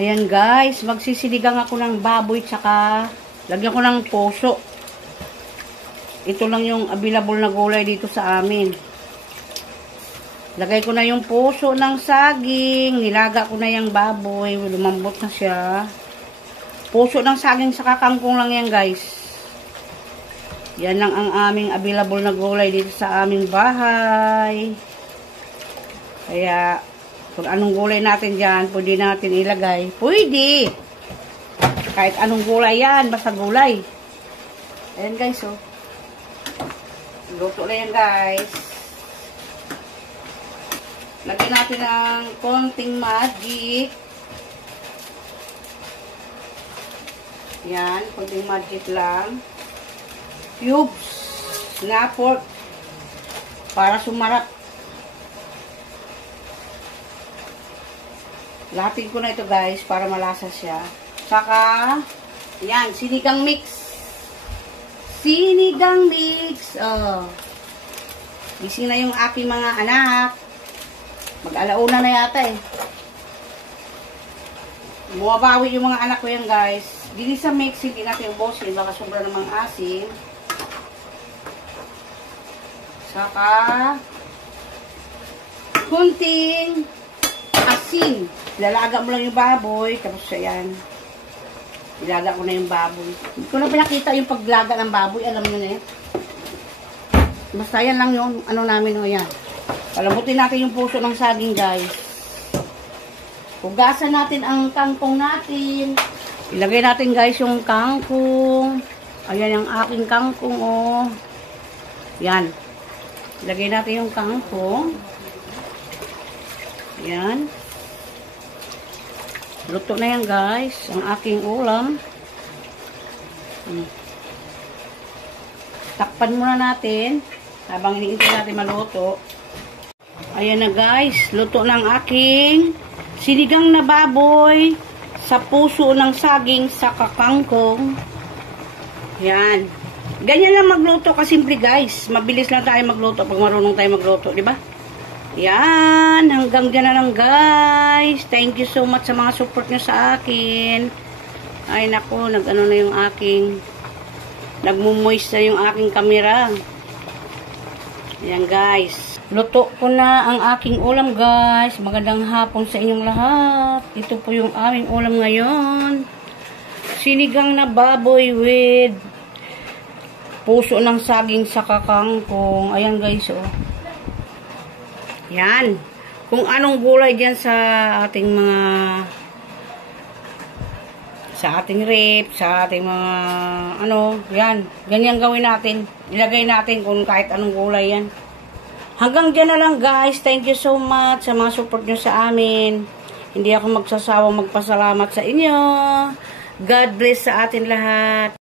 Ayan guys, magsisiligang ako ng baboy tsaka lagyan ko ng puso. Ito lang yung available na gulay dito sa amin. Lagay ko na yung puso ng saging. Nilaga ko na yung baboy. Lumambot na siya. Puso ng saging sa kangkong lang yan guys. Yan lang ang aming available na gulay dito sa aming bahay. Kaya kung anong gulay natin dyan, pwede natin ilagay. Pwede! Kahit anong gulay yan, basta gulay. Ayan guys, oh. Luto na yan guys. Lagyan natin ng konting magic. Yan, konting magic lang. Cubes na pork para sumarap. Lahatin ko na ito guys para malasa siya. Saka, yan, sinigang mix. Sinigang mix. Oh. Gising na yung aking mga anak. Mag-alauna na yata eh. Bumabawi yung mga anak ko yan guys. Dili sa mix, hindi natin ubusin. Baka sobra namang asin. Saka, kunting asin. Lalaga mo lang yung baboy. Tapos ayan. Ilaga ko na yung baboy. Hindi ko na pinakita yung paglaga ng baboy. Alam nyo na yan. Basta yan lang yung ano namin o yan. Palabutin natin yung puso ng saging guys. Hugasan natin ang kangkong natin. Ilagay natin guys yung kangkong. Ayan yung aking kangkong oh. Yan. Ilagay natin yung kangkong. Yan. Luto na yan guys. Ang aking ulam. Takpan muna natin. Habang iniintay natin maluto. Ayan na guys. Luto ng aking sinigang na baboy sa puso ng saging sa kakangkong. Yan. Ganyan lang magluto kasimple guys. Mabilis lang tayo magluto pag marunong tayo magluto. Diba? Yan, hanggang dyan na lang guys. Thank you so much sa mga support nyo sa akin. Ay nako, nag-ano na yung aking, nagmumoist na yung aking camera. Yan guys. Luto ko na ang aking ulam guys. Magandang hapon sa inyong lahat. Ito po yung aming ulam ngayon. Sinigang na baboy with puso ng saging sa kakangkong. Ayan guys oh. Yan. Kung anong gulay dyan sa ating mga rep, sa ating mga ano, yan. Ganyan gawin natin. Ilagay natin kung kahit anong gulay yan. Hanggang dyan na lang guys. Thank you so much sa mga support nyo sa amin. Hindi ako magsasawang magpasalamat sa inyo. God bless sa atin lahat.